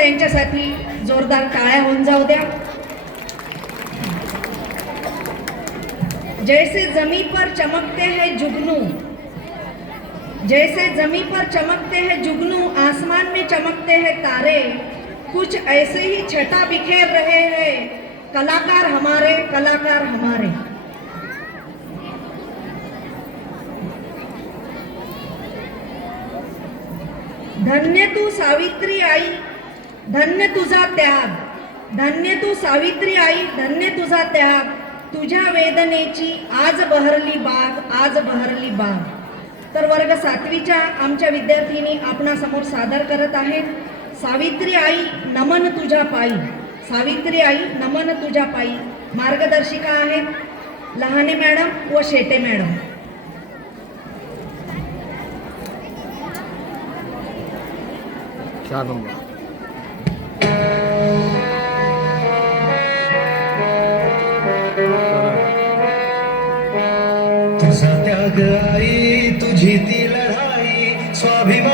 त्यांच्यासाठी जोरदार टाळ्या होऊन जाऊ द्या. जैसे जमी पर चमकते हैं जुगनू, जैसे जमी पर चमकते हैं जुगनू, आसमान में चमकते हैं तारे, कुछ ऐसे ही छटा बिखेर रहे हैं कलाकार हमारे, कलाकार हमारे. धन्य तू सावित्री आई, धन्य तुझा त्याग, धन्य तू सावित्री आई, धन्य तुझा त्याग, तुझ्या वेदनेची आज बहरली बाग, आज बहरली बाग. तर वर्ग 7वीच्या आमच्या विद्यार्थिनी आपणासमोर सादर करत आहेत सावित्री आई नमन तुझ्या पायी. सावित्री आई नमन तुझ्या पायी. मार्गदर्शिका आहेत लहाने मॅडम व शेटे मॅडम. तुझा त्याग आई, तुझी ती लढाई, स्वाभिमान